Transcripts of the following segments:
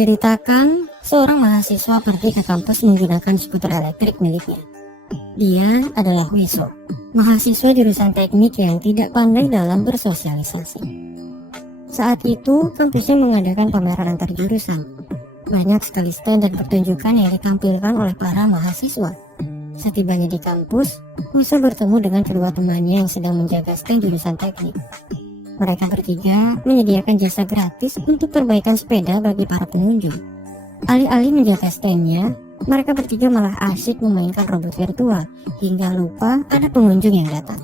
Diceritakan, seorang mahasiswa pergi ke kampus menggunakan skuter elektrik miliknya. Dia adalah Wiso, mahasiswa jurusan teknik yang tidak pandai dalam bersosialisasi. Saat itu, kampusnya mengadakan pameran antar jurusan. Banyak sekali stand dan pertunjukan yang ditampilkan oleh para mahasiswa. Setibanya di kampus, Wiso bertemu dengan kedua temannya yang sedang menjaga stand jurusan teknik. Mereka bertiga menyediakan jasa gratis untuk perbaikan sepeda bagi para pengunjung. Alih-alih menjaga standnya, mereka bertiga malah asyik memainkan robot virtual hingga lupa ada pengunjung yang datang.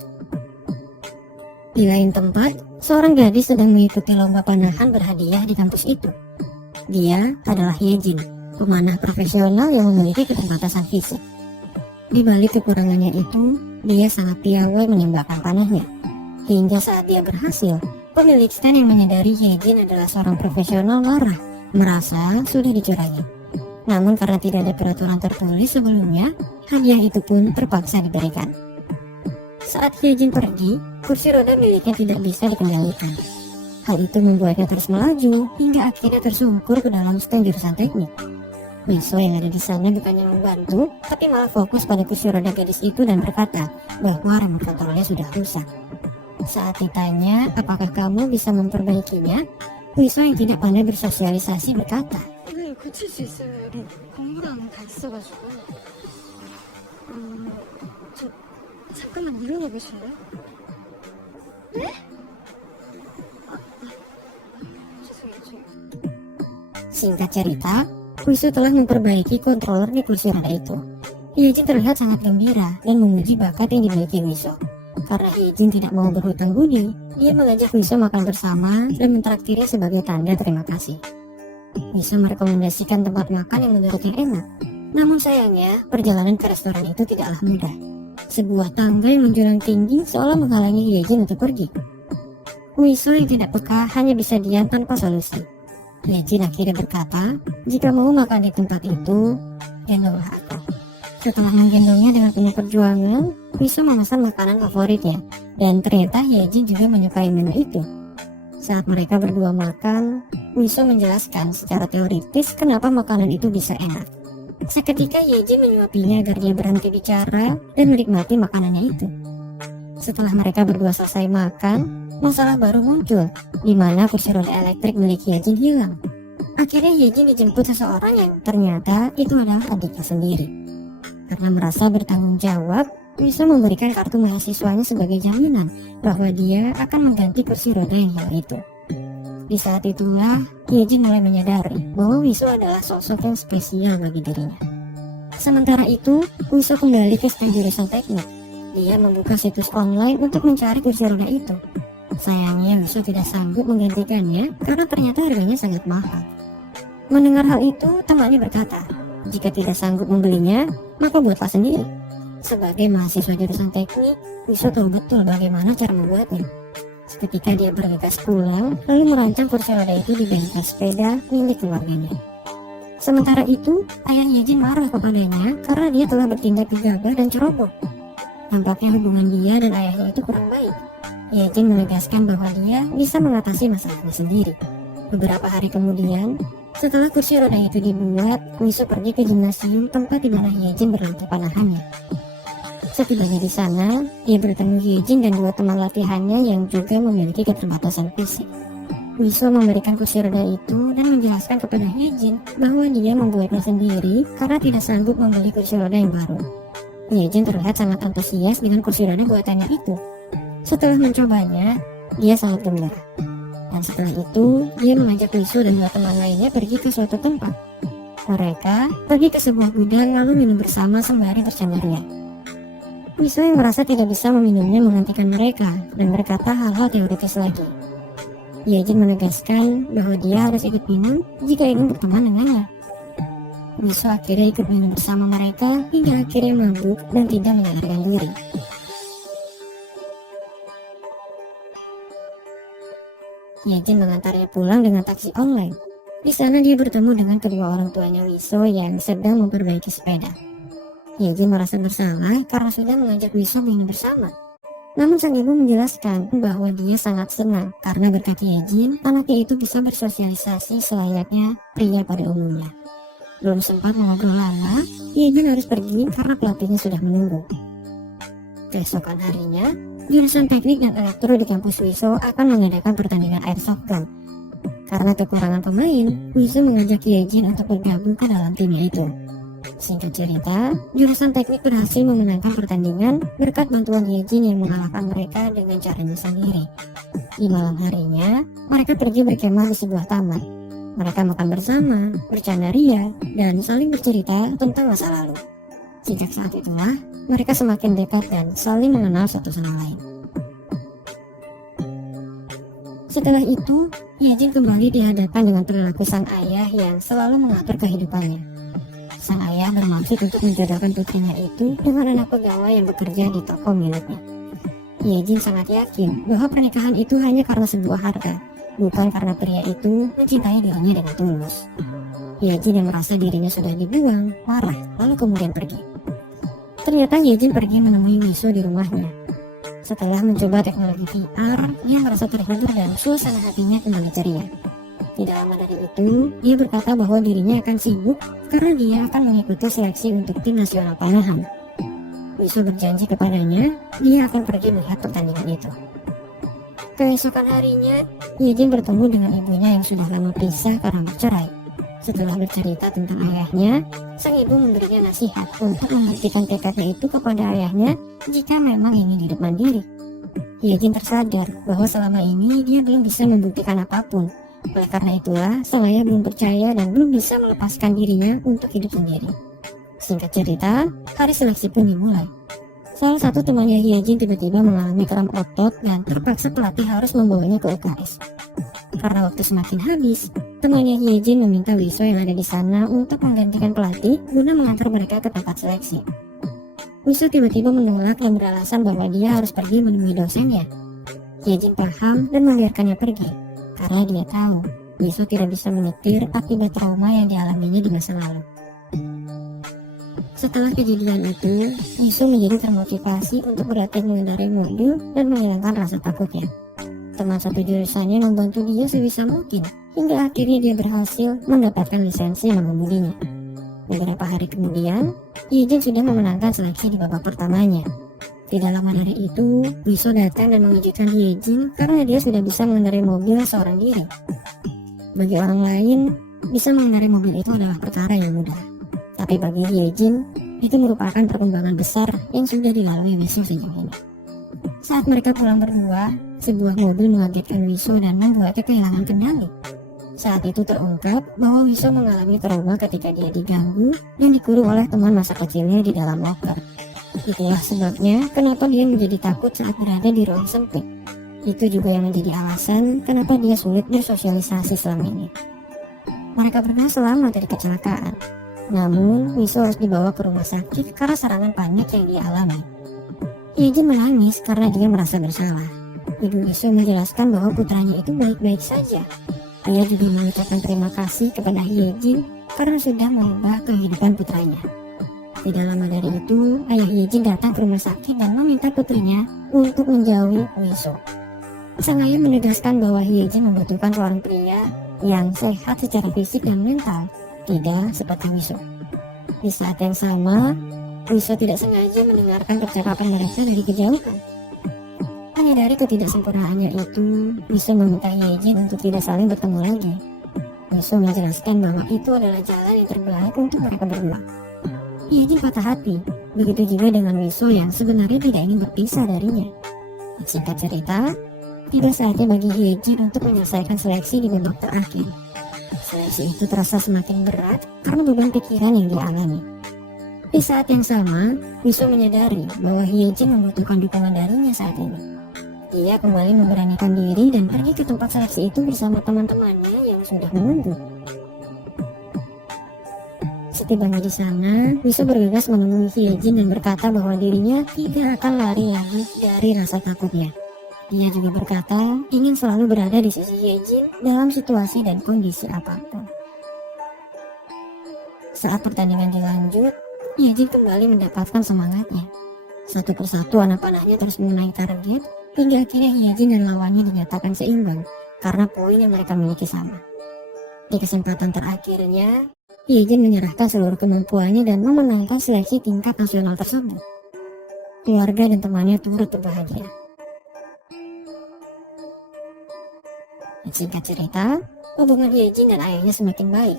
Di lain tempat, seorang gadis sedang mengikuti lomba panahan berhadiah di kampus itu. Dia adalah Yejin, pemanah profesional yang memiliki keterbatasan fisik. Di balik kekurangannya itu, dia sangat piawai menembakkan panahnya. Hingga saat dia berhasil, pemilik stand yang menyadari Yejin adalah seorang profesional marah, merasa sudah dicurangi. Namun karena tidak ada peraturan tertulis sebelumnya, hadiah itu pun terpaksa diberikan. Saat Yejin pergi, kursi roda miliknya tidak bisa dikendalikan. Hal itu membuatnya terus melaju, hingga akhirnya tersungkur ke dalam stand jurusan teknik. Wiso yang ada di sana bukannya membantu, tapi malah fokus pada kursi roda gadis itu dan berkata bahwa remote kontrolnya sudah rusak. Saat ditanya apakah kamu bisa memperbaikinya, Wiso yang tidak pandai bersosialisasi berkata, Singkat cerita, Wiso telah memperbaiki controller di kursi roda itu. Yejin terlihat sangat gembira dan memuji bakat yang dimiliki Wiso. Karena Yejin tidak mau berhutang budi, dia mengajak Wiso makan bersama dan mentraktirnya sebagai tanda terima kasih. Wiso merekomendasikan tempat makan yang menurutnya enak. Namun sayangnya, perjalanan ke restoran itu tidaklah mudah. Sebuah tangga yang menjulang tinggi seolah menghalangi Yejin untuk pergi. Wiso yang tidak peka hanya bisa diam tanpa solusi. Yejin akhirnya berkata, jika mau makan di tempat itu, gendonglah aku. Setelah menggendongnya dengan penuh perjuangan, Wiso memesan makanan favoritnya, dan ternyata Yejin juga menyukai menu itu. Saat mereka berdua makan, Wiso menjelaskan secara teoritis kenapa makanan itu bisa enak. Seketika Yejin menyuapinya agar dia berhenti bicara dan menikmati makanannya itu. Setelah mereka berdua selesai makan, masalah baru muncul, di mana kursi roda elektrik milik Yejin hilang. Akhirnya Yejin dijemput seseorang yang ternyata itu adalah adiknya sendiri. Karena merasa bertanggung jawab, Wiso memberikan kartu mahasiswanya sebagai jaminan bahwa dia akan mengganti kursi roda yang hilang itu. Di saat itulah, Yejin mulai menyadari bahwa Wiso adalah sosok yang spesial bagi dirinya. Sementara itu, Wiso kembali ke stand jurusan teknik. Dia membuka situs online untuk mencari kursi roda itu. Sayangnya Wiso tidak sanggup menggantikannya karena ternyata harganya sangat mahal. Mendengar hal itu, temannya berkata, jika tidak sanggup membelinya, maka buatlah sendiri. Sebagai mahasiswa jurusan teknik, Wiso tahu betul bagaimana cara membuatnya. Seketika dia bergegas pulang, lalu merancang kursi roda itu di bengkel sepeda milik keluarganya. Sementara itu, ayah Yejin marah kepadanya karena dia telah bertindak gegabah dan ceroboh. Nampaknya hubungan dia dan ayahnya itu kurang baik. Yejin menegaskan bahwa dia bisa mengatasi masalahnya sendiri. Beberapa hari kemudian, setelah kursi roda itu dibuat, Wiso pergi ke gimnasium tempat di mana Yejin berlatih panahannya. Setibanya di sana, dia bertemu Yejin dan dua teman latihannya yang juga memiliki keterbatasan fisik. Wiso memberikan kursi roda itu dan menjelaskan kepada Yejin bahwa dia membuatnya sendiri karena tidak sanggup membeli kursi roda yang baru. Yejin terlihat sangat antusias dengan kursi roda buatannya itu. Setelah mencobanya, dia sangat gembira. Dan setelah itu, dia mengajak Wiso dan dua teman lainnya pergi ke suatu tempat. Mereka pergi ke sebuah gudang lalu minum bersama sembari bercanda ria. Wiso yang merasa tidak bisa meminumnya menghentikan mereka dan berkata hal-hal teoritis lagi. Yejin menegaskan bahwa dia harus ikut minum jika ingin berteman dengannya. Wiso akhirnya ikut minum bersama mereka hingga akhirnya mabuk dan tidak menyadarkan diri. Yejin mengantarnya pulang dengan taksi online. Di sana dia bertemu dengan kedua orang tuanya Wiso yang sedang memperbaiki sepeda. Yejin merasa bersalah karena sudah mengajak Wiso minum bersama. Namun sang ibu menjelaskan bahwa dia sangat senang karena berkat Yejin, anaknya itu bisa bersosialisasi selayaknya pria pada umumnya. Belum sempat mengobrol lama, Yejin harus pergi karena pelatihnya sudah menunggu. Keesokan harinya, jurusan teknik dan elektro di kampus Wiso akan mengadakan pertandingan airsoft gun. Karena kekurangan pemain, Wiso mengajak Yejin untuk bergabung ke dalam timnya itu. Singkat cerita, jurusan teknik berhasil memenangkan pertandingan berkat bantuan Yejin yang mengalahkan mereka dengan caranya sendiri. Di malam harinya, mereka pergi berkemah di sebuah taman. Mereka makan bersama, bercanda ria, dan saling bercerita tentang masa lalu. Sejak saat itulah, mereka semakin dekat dan saling mengenal satu sama lain. Setelah itu, Yejin kembali dihadapkan dengan perilaku sang ayah yang selalu mengatur kehidupannya. Sang ayah bermaksud untuk menjodohkan putrinya itu dengan anak pegawai yang bekerja di toko miliknya. Yejin sangat yakin bahwa pernikahan itu hanya karena sebuah harta, bukan karena pria itu mencintai dirinya dengan tulus. Yejin yang merasa dirinya sudah dibuang, marah, lalu kemudian pergi. Ternyata Yejin pergi menemui Wiso di rumahnya. Setelah mencoba teknologi VR, dia merasa terhibur dan suasana hatinya kembali ceria. Tidak lama dari itu, dia berkata bahwa dirinya akan sibuk karena dia akan mengikuti seleksi untuk tim nasional panahan. Wiso berjanji kepadanya, dia akan pergi melihat pertandingan itu. Keesokan harinya, Yejin bertemu dengan ibunya yang sudah lama pisah karena bercerai. Setelah bercerita tentang ayahnya, sang ibu memberinya nasihat untuk membuktikan tekadnya itu kepada ayahnya jika memang ingin hidup mandiri. Yejin tersadar bahwa selama ini dia belum bisa membuktikan apapun. Oleh karena itulah, sang ayah belum percaya dan belum bisa melepaskan dirinya untuk hidup sendiri. Singkat cerita, hari seleksi pun dimulai. Salah satu temannya Yejin tiba-tiba mengalami kram otot dan terpaksa pelatih harus membawanya ke UKS. Karena waktu semakin habis, temannya Yejin meminta Wiso yang ada di sana untuk menggantikan pelatih guna mengantar mereka ke tempat seleksi. Wiso tiba-tiba menolak dan beralasan bahwa dia harus pergi menemui dosennya. Yejin paham dan membiarkannya pergi, karena dia tahu Wiso tidak bisa menyetir akibat trauma yang dialaminya di masa lalu. Setelah kejadian itu, Wiso menjadi termotivasi untuk berlatih mengendarai mobil dan menghilangkan rasa takutnya. Teman satu jurusannya membantu dia sebisa mungkin, hingga akhirnya dia berhasil mendapatkan lisensi mengemudinya. Beberapa hari kemudian, Yejin sudah memenangkan seleksi di babak pertamanya. Tidak lama dari itu, Wiso datang dan mengejutkan Yejin karena dia sudah bisa mengendarai mobil seorang diri. Bagi orang lain, bisa mengendarai mobil itu adalah perkara yang mudah. Tapi bagi Yejin, itu merupakan perkembangan besar yang sudah dilalui Wiso sejauh ini. Saat mereka pulang berdua, sebuah mobil mengagetkan Wiso dan membuatnya kehilangan kendali. Saat itu terungkap bahwa Wiso mengalami trauma ketika dia diganggu dan dikurung oleh teman masa kecilnya di dalam loker. Itulah sebabnya kenapa dia menjadi takut saat berada di ruang sempit. Itu juga yang menjadi alasan kenapa dia sulit bersosialisasi selama ini. Mereka berdua selamat dari kecelakaan. Namun, Wiso harus dibawa ke rumah sakit karena serangan panik yang dia alami. Yejin menangis karena dia merasa bersalah. Ibu Wiso menjelaskan bahwa putranya itu baik-baik saja. Dia juga mengucapkan terima kasih kepada Yejin karena sudah mengubah kehidupan putranya. Tidak lama dari itu, ayah Yejin datang ke rumah sakit dan meminta putrinya untuk menjauhi Wiso. Sang ayah menegaskan bahwa Yejin membutuhkan seorang pria yang sehat secara fisik dan mental, tidak seperti Wiso. Di saat yang sama, Wiso tidak sengaja mendengarkan percakapan mereka dari kejauhan. Menyadari ketidaksempurnaannya itu, Wiso meminta Yejin untuk tidak saling bertemu lagi. Wiso menjelaskan bahwa itu adalah jalan yang terbaik untuk mereka berdua. Yejin patah hati, begitu juga dengan Wiso yang sebenarnya tidak ingin berpisah darinya. Singkat cerita, tiba saatnya bagi Yejin untuk menyelesaikan seleksi di babak terakhir. Seleksi itu terasa semakin berat karena beban pikiran yang dialami. Di saat yang sama, Wiso menyadari bahwa Yejin membutuhkan dukungan darinya saat ini. Dia kembali memberanikan diri dan pergi ke tempat seleksi itu bersama teman-temannya yang sudah menunggu. Setibanya di sana, Wiso bergegas menemui Yejin dan berkata bahwa dirinya tidak akan lari lagi dari rasa takutnya. Dia juga berkata ingin selalu berada di sisi Yejin dalam situasi dan kondisi apapun. Saat pertandingan dilanjut, Yejin kembali mendapatkan semangatnya. Satu persatu anak panahnya terus mengenai target, hingga akhirnya Hyejin dan lawannya dinyatakan seimbang karena poin yang mereka miliki sama. Di kesempatan terakhirnya, Hyejin menyerahkan seluruh kemampuannya dan memenangkan seleksi tingkat nasional tersebut. Keluarga dan temannya turut berbahagia. Singkat cerita, hubungan Hyejin dan ayahnya semakin baik.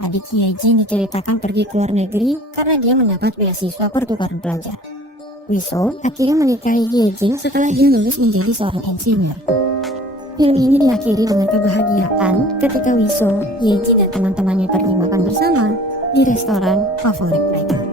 Adik Hyejin diceritakan pergi ke luar negeri karena dia mendapat beasiswa pertukaran pelajar. Wiso akhirnya menikahi Hyejin setelah dia lulus menjadi seorang insinyur. Film ini diakhiri dengan kebahagiaan ketika Wiso, Hyejin dan teman-temannya pergi makan bersama di restoran favorit mereka.